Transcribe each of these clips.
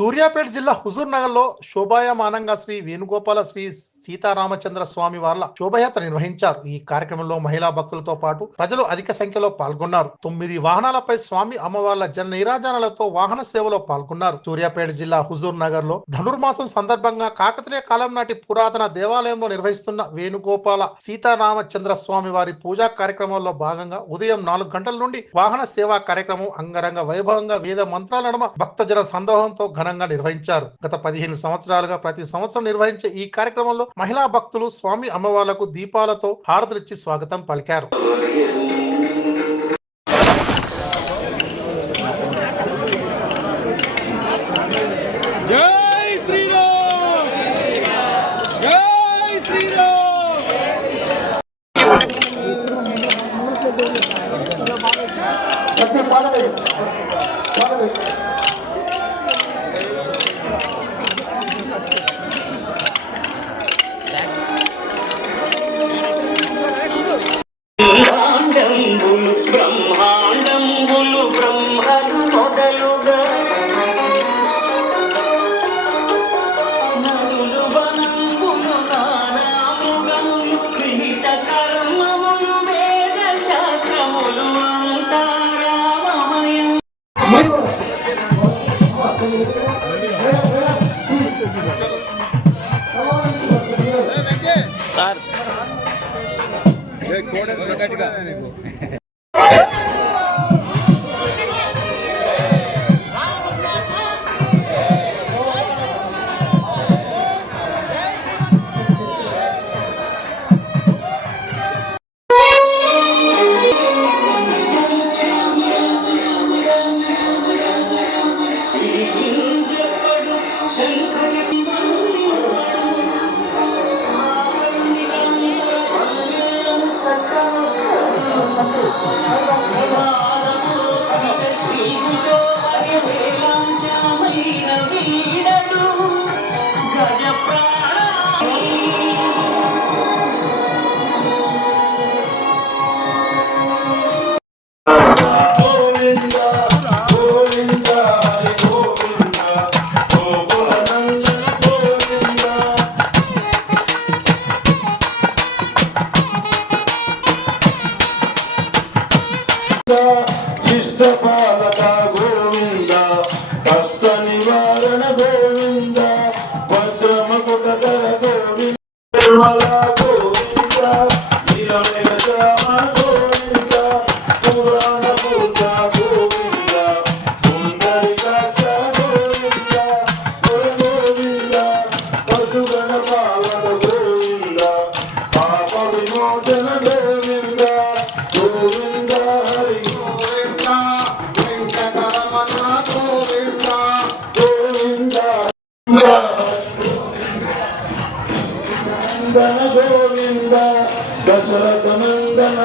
సూర్యాపేట జిల్లా హుజూర్ నగర్లో శోభాయమానంగా శ్రీ వేణుగోపాల శ్రీ సీతారామచంద్ర స్వామి వార్ల శోభయాత్ర నిర్వహించారు. ఈ కార్యక్రమంలో మహిళా భక్తులతో పాటు ప్రజలు అధిక సంఖ్యలో పాల్గొన్నారు. తొమ్మిది వాహనాలపై స్వామి అమ్మవార్ల జన నీరాజనాలతో వాహన సేవలో పాల్గొన్నారు. సూర్యాపేట జిల్లా హుజూర్ నగర్లో ధనుర్మాసం సందర్భంగా కాకతీయ కాలం నాటి పురాతన దేవాలయంలో నిర్వహిస్తున్న వేణుగోపాల సీతారామచంద్ర స్వామి వారి పూజా కార్యక్రమంలో భాగంగా ఉదయం నాలుగు గంటల నుండి వాహన సేవా కార్యక్రమం అంగరంగ వైభవంగా వేద మంత్రాల నడుమ భక్తజన సందోహంతో ఘనంగా నిర్వహించారు. గత పదిహేను సంవత్సరాలుగా ప్రతి సంవత్సరం నిర్వహించే ఈ కార్యక్రమంలో మహిళా భక్తులు స్వామి అమ్మవార్లకు దీపాలతో హారతులిచ్చి స్వాగతం పలికారు. Oh!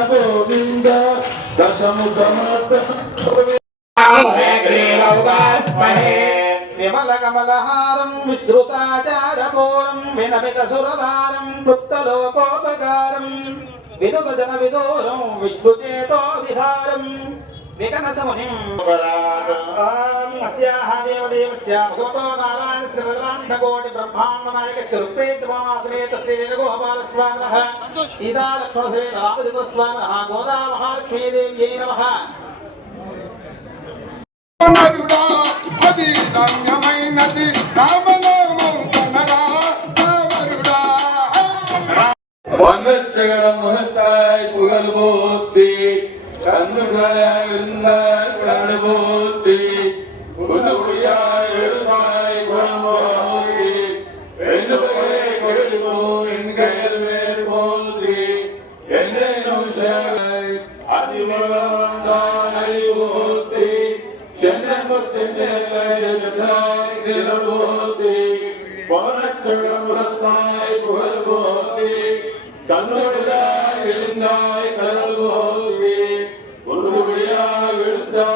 గోవింద దశముఖమర్దన గోవింద విమలకమలహారం విశ్రుతాచారపూరం వినమిత సురభారం గుప్తలోకోపకారం వినుత జన విదూరం విష్ణుచేతో విహారం. వికనసమునిం అస్యాహ దేవదేవస్య భగవతో నారాయణ శ్రీవరాండకోటి బ్రహ్మాండ నాయకస్య రుక్మేతమాసమేత శ్రీ వేణుగోపాల స్వామినః సీతాలక్ష్మణ సమేత రామదేవ స్వామినః గోదా మహాలక్ష్మీ దేవ్యై నమః నరుడా అది రమ్యమైనది రామనామం కనరా రావరుడా திருமூர்த்தி போனச்சுடமுறத்தாய் புகழ் போதி கண்ணுடாய் இருந்தாய் கருள் போதி உருவியா விழுந்தாய்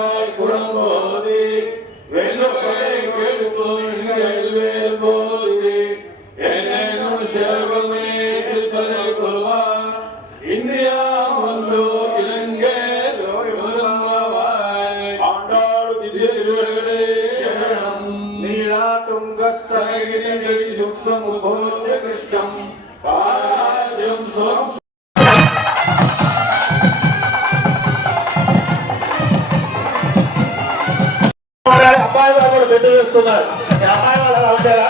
అబ్బాయి వాళ్ళు కూడా బెడ్ చేస్తున్నారు ఈ అమ్మాయి వాళ్ళు అలా ఉంటారా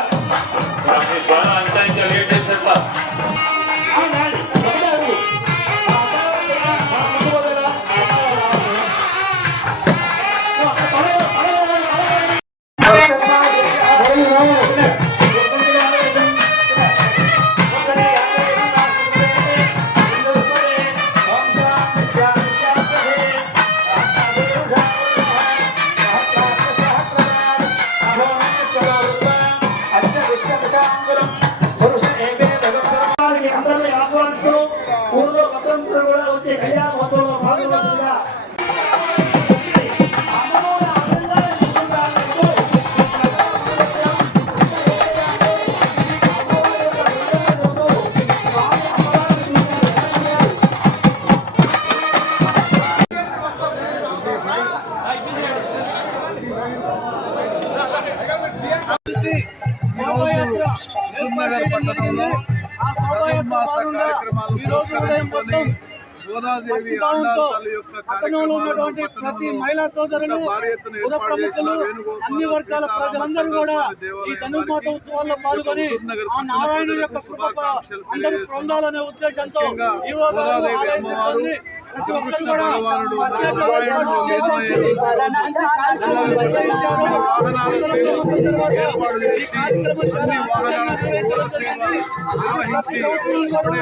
ఈరోజు హుజూర్నగర్ పట్టణంలో చతుర్మాస కార్యక్రమాలు పురస్కరించుకొని గోదాదేవి ఆండాల తల్లి యొక్క పట్టణంలో ఉన్నటువంటి ప్రతి మహిళా సోదరులు అన్ని వర్గాల ప్రజలందరూ కూడా ఈ ధనుర్మాత ఉత్సవాల్లో పాల్గొని ఆ నారాయణ యొక్క అందరూ పొందాలనే ఉద్దేశంతో గోదాదేవి అమ్మవారు శ్రీకృష్ణ కూడా భగవానుడు ప్రత్యేక నారాయణుడు ఏర్పాట్లు లీనమయ్యే చేసి రోజు కార్యక్రమాలు నిర్వహించారు. వాహనాల సేవ ఏర్పాటు ఈ చేసి కార్యక్రమం అన్ని చాలా వాహనాలకు సేవ నిర్వహించి అప్పుడే